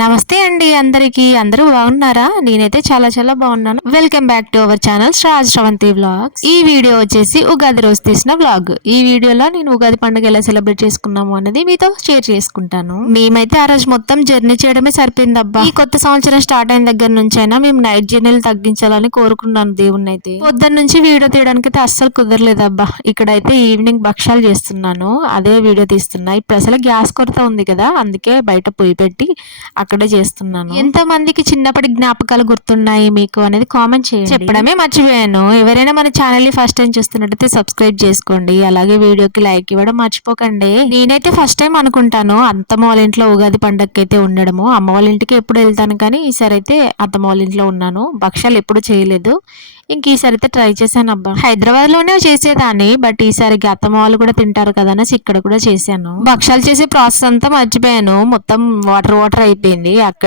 నమస్తే అండి అందరికీ. అందరూ బాగున్నారా? నేనైతే చాలా చాలా బాగున్నాను. Welcome back to our channel Shravani vlogs. ఈ వీడియో వచ్చేసి ఉగాది రోజు తీసిన వ్లాగ్. ఈ వీడియోలో నేను ఉగాది పండుగ ఎలా సెలబ్రేట్ చేసుకున్నాము అన్నది మీతో షేర్ చేసుకుంటాను. మేమైతే ఆ రోజు మొత్తం జర్నీ చేయడమే సరిపోయిందబ్బా. ఈ కొత్త సంవత్సరం స్టార్ట్ అయిన దగ్గర నుంచి అయినా మేము నైట్ జర్నీలు తగ్గించాలని కోరుకున్నాను దేవుణ్ణి అయితే. పొద్దున్న నుంచి వీడియో తీయడానికి అయితే అస్సలు కుదరలేదబ్బా. ఇక్కడైతే ఈవినింగ్ భక్షాలు చేస్తున్నాను, అదే వీడియో తీస్తున్నా. ఇప్పుడు అసలు గ్యాస్ కొరత ఉంది కదా, అందుకే బయట పొయ్యి పెట్టి అక్కడే చేస్తున్నాను. ఎంత మందికి చిన్నప్పటి జ్ఞాపకాలు గుర్తున్నాయి మీకు అనేది కామెంట్ చేయండి. చెప్పడమే మర్చిపోయాను, ఎవరైనా మన ఛానల్ ని ఫస్ట్ టైం చూస్తున్నట్టయితే సబ్స్క్రైబ్ చేసుకోండి, అలాగే వీడియోకి లైక్ ఇవ్వడం మర్చిపోకండి. నేనైతే ఫస్ట్ టైం అనుకుంటాను అత్తమ్మ వాళ్ళ ఇంట్లో ఉగాది పండగకి అయితే ఉండడము. అమ్మ వాళ్ళ ఇంటికి ఎప్పుడు వెళ్తాను కానీ ఈసారి అయితే అత్తమ్మ వాళ్ళ ఇంట్లో ఉన్నాను. భక్షాలు ఎప్పుడు చేయలేదు, ఇంక ఈసారి అయితే ట్రై చేశాను అబ్బా. హైదరాబాద్ లోనే చేసేదాన్ని, బట్ ఈసారి అత్తమ్మ వాళ్ళు కూడా తింటారు కదా అనేసి ఇక్కడ కూడా చేశాను. భక్షాలు చేసే ప్రాసెస్ అంతా మర్చిపోయాను, మొత్తం వాటర్ వాటర్ అయిపోయింది.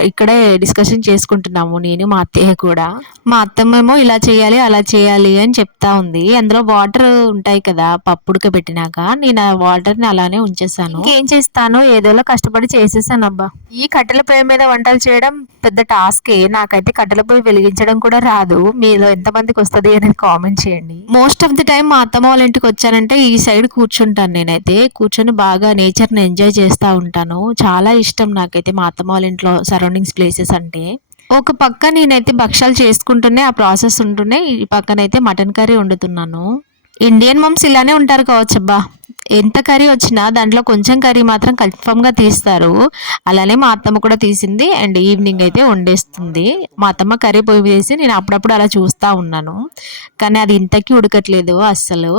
ఇక్కడే డిస్కషన్ చేసుకుంటున్నాము నేను మా అత్తయ్య కూడా. మా అత్తమ్మేమో ఇలా చేయాలి అలా చేయాలి అని చెప్తా ఉంది. అందులో వాటర్ ఉంటాయి కదా పప్పు ఉడకబెట్టినాక, నేను ఆ వాటర్ ని అలానే ఉంచేసాను. ఏం చేస్తాను, ఏదోలా కష్టపడి చేసేసాను అబ్బా. ఈ కట్టెల పొయ్యి మీద వంటలు చేయడం పెద్ద టాస్కే. నాకైతే కట్టెల పొయ్యి వెలిగించడం కూడా రాదు. మీలో ఎంతమందికి వస్తుంది అనేది కామెంట్ చేయండి. మోస్ట్ ఆఫ్ ది టైం మా అత్తమ్మ వాళ్ళ ఇంటికి వచ్చానంటే ఈ సైడ్ కూర్చుంటాను. నేనైతే కూర్చొని బాగా నేచర్ ని ఎంజాయ్ చేస్తూ ఉంటాను. చాలా ఇష్టం నాకైతే మా అత్తమ్మ వాళ్ళ ఇంట్లో సరౌండింగ్స్ ప్లేసెస్ అంటే. ఒక పక్క నేనైతే భక్షాలు చేసుకుంటూనే ఆ ప్రాసెస్ ఉంటూనే ఈ పక్కనైతే మటన్ కర్రీ వండుతున్నాను. ఇండియన్ మమ్స్ ఇలానే ఉంటారు కావచ్చబ్బా. ఎంత కర్రీ వచ్చినా దాంట్లో కొంచెం కర్రీ మాత్రం కన్ఫర్మ్గా తీస్తారు. అలానే మా అత్తమ్మ కూడా తీసింది, అండ్ ఈవినింగ్ అయితే వండేస్తుంది. మా అత్తమ్మ కర్రీ పొయ్యి వేసి నేను అప్పుడప్పుడు అలా చూస్తూ ఉన్నాను, కానీ అది ఇంతకీ ఉడకట్లేదు అస్సలు.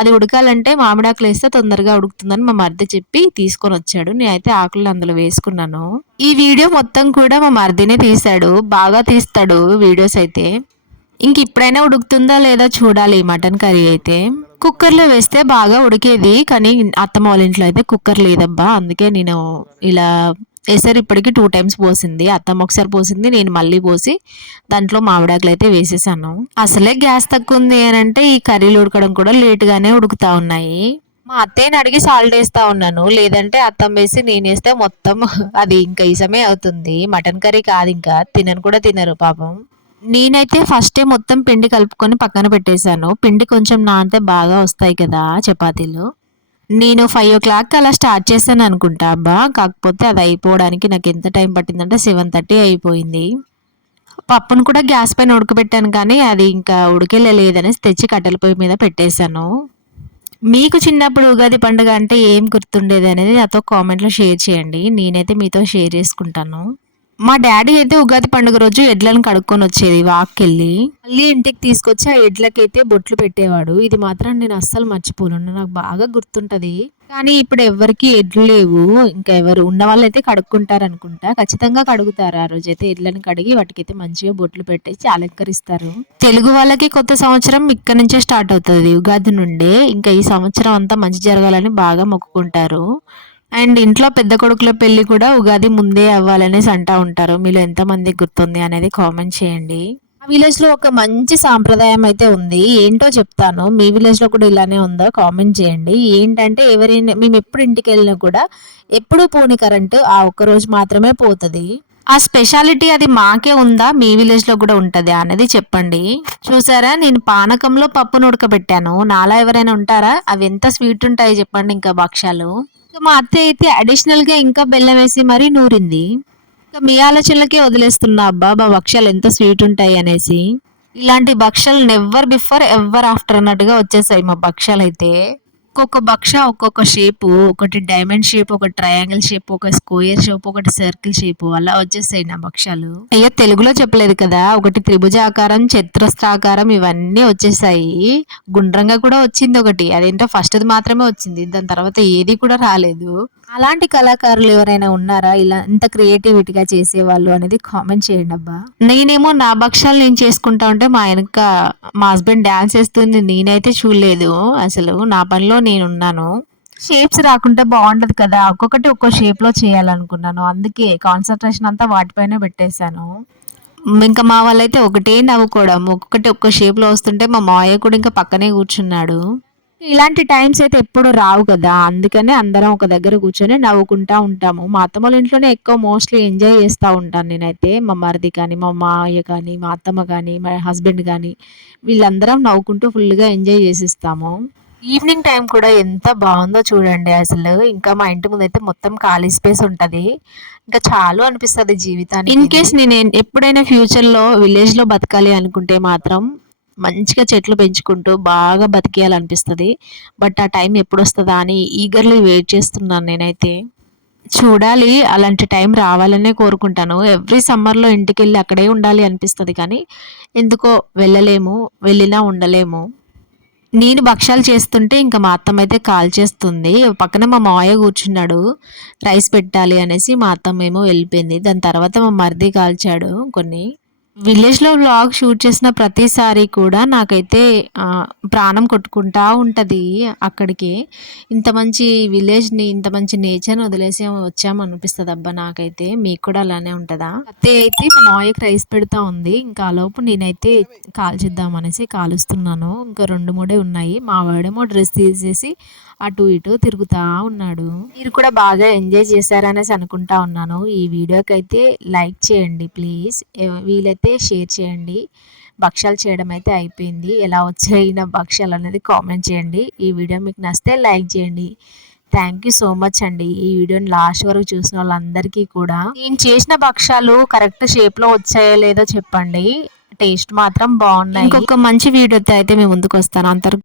అది ఉడకాలంటే మామిడాకులు వేస్తే తొందరగా ఉడుకుతుందని మా మరిది చెప్పి తీసుకొని వచ్చాడు. నేనైతే ఆకులు అందులో వేసుకున్నాను. ఈ వీడియో మొత్తం కూడా మా మరిదినే తీశాడు, బాగా తీస్తాడు వీడియోస్ అయితే. ఇంక ఇప్పుడైనా ఉడుకుతుందా లేదా చూడాలి. మటన్ కర్రీ అయితే కుక్కర్లో వేస్తే బాగా ఉడికేది, కానీ అత్తమ్మ వాళ్ళ ఇంట్లో అయితే కుక్కర్ లేదబ్బా. అందుకే నేను ఇలా ఎసరు ఇప్పటికి 2 టైమ్స్ పోసింది. అత్తమ్మ ఒకసారి పోసింది, నేను మళ్ళీ పోసి దాంట్లో మామిడాకులు అయితే వేసేసాను. అసలే గ్యాస్ తక్కువ ఉంది అని అంటే ఈ కర్రీలు ఉడకడం కూడా లేటుగానే ఉడుకుతా ఉన్నాయి. మా అత్తయ్యని అడిగి సాల్ట్ వేస్తా ఉన్నాను, లేదంటే అత్తమ్మ వేసి నేను వేస్తే మొత్తం అది ఇంకా ఇసమే అవుతుంది. మటన్ కర్రీ కాదు, ఇంకా తినను కూడా తినరు పాపం. నేనైతే ఫస్టే మొత్తం పిండి కలుపుకొని పక్కన పెట్టేశాను. పిండి కొంచెం నానితే బాగా వస్తాయి కదా చపాతీలు. నేను 5 o'clock అలా స్టార్ట్ చేశాను అనుకుంటా అబ్బా. కాకపోతే అది అయిపోవడానికి నాకు ఎంత టైం పట్టిందంటే 7:30 అయిపోయింది. పప్పును కూడా గ్యాస్ పైన ఉడకబెట్టాను, కానీ అది ఇంకా ఉడికెళ్ళలేదనేసి తెచ్చి కట్టెల పొయ్యి మీద పెట్టేశాను. మీకు చిన్నప్పుడు ఉగాది పండుగ అంటే ఏం గుర్తుండేది అనేది నాతో కామెంట్లో షేర్ చేయండి. నేనైతే మీతో షేర్ చేసుకుంటాను. మా డాడీ అయితే ఉగాది పండుగ రోజు ఎడ్లను కడుక్కొని వచ్చేది వాక్కెళ్ళి, మళ్ళీ ఇంటికి తీసుకొచ్చి ఆ ఎడ్లకైతే బొట్లు పెట్టేవాడు. ఇది మాత్రం నేను అస్సలు మర్చిపోను, నాకు బాగా గుర్తుంటది. కానీ ఇప్పుడు ఎవరికి ఎడ్లు లేవు, ఇంకా ఎవరు ఉన్న వాళ్ళైతే కడుక్కుంటారు అనుకుంటా. ఖచ్చితంగా కడుగుతారు ఆ రోజైతే. ఎడ్లను కడిగి వాటికైతే మంచిగా బొట్లు పెట్టేసి అలంకరిస్తారు. తెలుగు వాళ్ళకి కొత్త సంవత్సరం ఇక్కడ నుంచే స్టార్ట్ అవుతుంది, ఉగాది నుండే. ఇంకా ఈ సంవత్సరం అంతా మంచి జరగాలని బాగా మొక్కుకుంటారు. అండ్ ఇంట్లో పెద్ద కొడుకుల పెళ్లి కూడా ఉగాది ముందే అవ్వాలనేసి అంటా ఉంటారు. మీలో ఎంతమందికి గుర్తుంది అనేది కామెంట్ చేయండి. ఆ విలేజ్ లో ఒక మంచి సాంప్రదాయం అయితే ఉంది, ఏంటో చెప్తాను. మీ విలేజ్ లో కూడా ఇలానే ఉందో కామెంట్ చేయండి. ఏంటంటే ఎవరైనా మేము ఎప్పుడు ఇంటికి వెళ్ళినా కూడా ఎప్పుడు పోని కరెంటు ఆ ఒక్క రోజు మాత్రమే పోతుంది. ఆ స్పెషాలిటీ అది మాకే ఉందా, మీ విలేజ్ లో కూడా ఉంటది అనేది చెప్పండి. చూసారా, నేను పానకంలో పప్పును ఉడకబెట్టాను. నాలా ఎవరైనా ఉంటారా? అవి ఎంత స్వీట్ ఉంటాయి చెప్పండి, ఇంకా భక్ష్యాలు. మా అత్త అయితే అడిషనల్ గా ఇంకా బెల్లం వేసి మరీ నూరింది. ఇంకా మీ ఆలోచనలకే వదిలేస్తున్నా అబ్బా, మా భక్ష్యాలు ఎంత స్వీట్ ఉంటాయి అనేసి. ఇలాంటి భక్ష్యాలు నెవర్ బిఫోర్ ఎవర్ ఆఫ్టర్ అన్నట్టుగా వచ్చేసాయి మా భక్ష్యాలు అయితే. ఒక్కొక్క భక్ష ఒక్కొక్క షేపు, ఒకటి డైమండ్ షేప్, ఒకటి ట్రయాంగిల్ షేప్, ఒక స్క్వేర్ షేప్, ఒకటి సర్కిల్ షేప్, అలా వచ్చేసాయి నా భక్షాలు. అయ్యో తెలుగులో చెప్పలేదు కదా, ఒకటి త్రిభుజాకారం, చతురస్రాకారం, ఇవన్నీ వచ్చేసాయి. గుండ్రంగా కూడా వచ్చింది ఒకటి, అదేంటో ఫస్ట్ అది మాత్రమే వచ్చింది, దాని తర్వాత ఏది కూడా రాలేదు. అలాంటి కళాకారులు ఎవరైనా ఉన్నారా ఇలా ఇంత క్రియేటివిటీగా చేసేవాళ్ళు అనేది కామెంట్ చేయండి అబ్బా. నేనేమో నా భక్షాలు నేను చేసుకుంటా ఉంటే మా వెనక మా హస్బెండ్ డాన్స్ చేస్తుంది, నేనైతే చూడలేదు అసలు. నా పనిలో నేను ఉన్నాను. షేప్స్ రాకుంటే బాగుంటది కదా, ఒక్కొక్కటి ఒక్కో షేప్ లో చేయాలనుకున్నాను, అందుకే కాన్సన్ట్రేషన్ అంతా వాటిపైనే పెట్టేశాను. ఇంకా మా వాళ్ళైతే ఒకటే నవ్వుకోవడం, ఒక్కొక్కటి ఒక్కో షేప్ లో వస్తుంటే మా మావయ్య కూడా ఇంకా పక్కనే కూర్చున్నాడు. ఇలాంటి టైమ్స్ అయితే ఎప్పుడు రావు కదా! అందుకనే అందరం ఒక దగ్గర కూర్చొని నవ్వుకుంటా ఉంటాము. మా అత్తమ్మ వాళ్ళ ఇంట్లోనే ఎక్కువ మోస్ట్‌లీ ఎంజాయ్ చేస్తా ఉంటాను నేనైతే. మా మరిది కానీ, మా మావయ్య కానీ, మా అత్తమ్మ కానీ, మా హస్బెండ్ గానీ వీళ్ళందరం నవ్వుకుంటూ ఫుల్‌గా ఎంజాయ్ చేసేస్తాము. ఈవినింగ్ టైం కూడా ఎంత బావుందో చూడండి అసలు. ఇంకా మా ఇంటి ముందైతే మొత్తం ఖాళీ స్పేస్ ఉంటది. ఇంకా చాలు అనిపిస్తది జీవితానికి. ఇన్ కేస్ నేను ఎప్పుడైనా ఫ్యూచర్‌లో విలేజ్‌లో బతకాలి అనుకుంటే మాత్రం మంచిగా చెట్లు పెంచుకుంటూ బాగా బతికేయాలనిపిస్తది. బట్ ఆ టైం ఎప్పుడొస్తదా అని ఈగర్‌లీ వెయిట్ చేస్తున్నాను నేనైతే. చూడాలి అలాంటి టైం రావాలనే కోరుకుంటాను. ఎవ్రీ సమ్మర్‌లో ఇంటికెళ్ళి అక్కడే ఉండాలి అనిపిస్తది కానీ, ఎందుకో వెళ్ళలేము. వెళ్ళినా ఉండలేము. నేను భక్షాలు చేస్తుంటే ఇంక మా అత్తమ్మయితే కాల్చేస్తుంది. పక్కన మా మావయ్య కూర్చున్నాడు. రైస్ పెట్టాలి అనేసి మా అత్తమ్మేమో వెళ్ళిపోయింది. దాని తర్వాత మా మరిది కాల్చాడు కొన్ని. విలేజ్‌లో వ్లాగ్ షూట్ చేసిన ప్రతిసారి కూడా నాకైతే ప్రాణం కొట్టుకుంటా ఉంటది అక్కడికి. ఇంత మంచి విలేజ్‌ని, ఇంత మంచి నేచర్‌ని వదిలేసి వచ్చామనిపిస్తది అబ్బా నాకైతే. మీకు కూడా అలానే ఉంటదా? అత్తయ్య అయితే మా మావయ్యకి రైస్ పెడతా ఉంది. ఇంకా ఆలోపు నేనైతే కాల్చేద్దాం అనేసి కాలుస్తున్నాను. ఇంకా 2, 3 ఉన్నాయి. మా వాడేమో డ్రెస్ తీసేసి అటు ఇటు తిరుగుతా ఉన్నాడు. మీరు కూడా బాగా ఎంజాయ్ చేశారనేసి అనుకుంటా ఉన్నాను. ఈ వీడియోకైతే లైక్ చేయండి ప్లీజ్. వీలైతే షేర్ చేయండి. భక్షాలు చేయడం అయితే అయిపోయింది. ఎలా వచ్చాయి నా భక్షాలు అనేది కామెంట్ చేయండి. ఈ వీడియో మీకు నచ్చితే లైక్ చేయండి. థ్యాంక్ యూ సో మచ్ అండి. ఈ వీడియోని లాస్ట్ వరకు చూసిన వాళ్ళందరికీ కూడా నేను చేసిన భక్షాలు కరెక్ట్ షేప్‌లో వచ్చాయో లేదో చెప్పండి. టేస్ట్ మాత్రం బాగున్నాయి. ఇంకొక మంచి వీడియోతో అయితే మేము ముందుకు వస్తాను. అంతవరకు